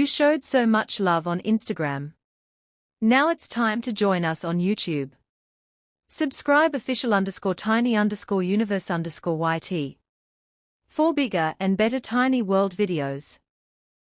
You showed so much love on Instagram. Now it's time to join us on YouTube. Subscribe official_tiny_universe_YT for bigger and better tiny world videos.